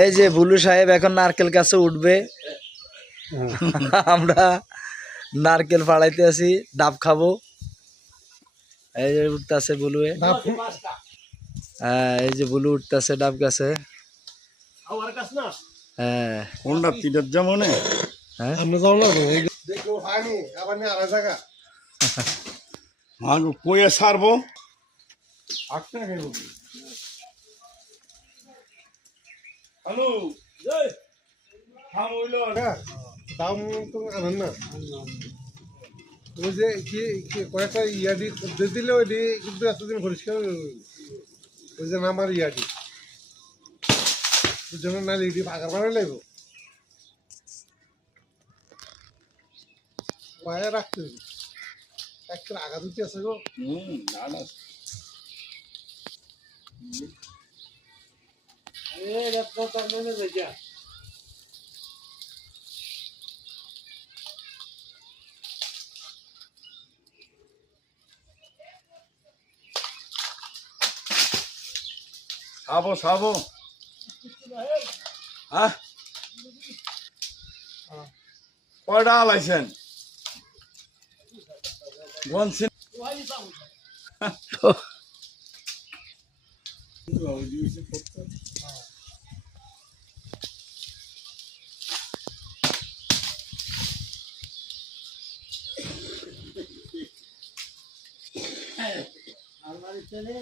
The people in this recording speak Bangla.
এই যে বুলু সাহেব এখন নারকেল গাছে উঠবে, আমরা নারকেল ফাড়াইতে আছি, ডাব খাবো। এই যে উঠতেছে বুলু, হ্যাঁ এই যে বুলু উঠতেছে ডাব গাছে। হ্যাঁ কোনটা তিনের যেমন কয়ে সারবো হ্যালো দাম তো আনেন না, ওই যে কি কয়েকটা ইয়াদি দিলে ওই কিন্তু এতদিন পরিষ্কার ওই যে আমার ইয়াদি ওই জন্য না ইডি আগার বানাই লাগব পায়ে রাখতে একটা আগা দিতে আছে গো। না না সাবো সাবো হ্যাঁ কয়টা আলাইছেন গনছেন আলমারি চলে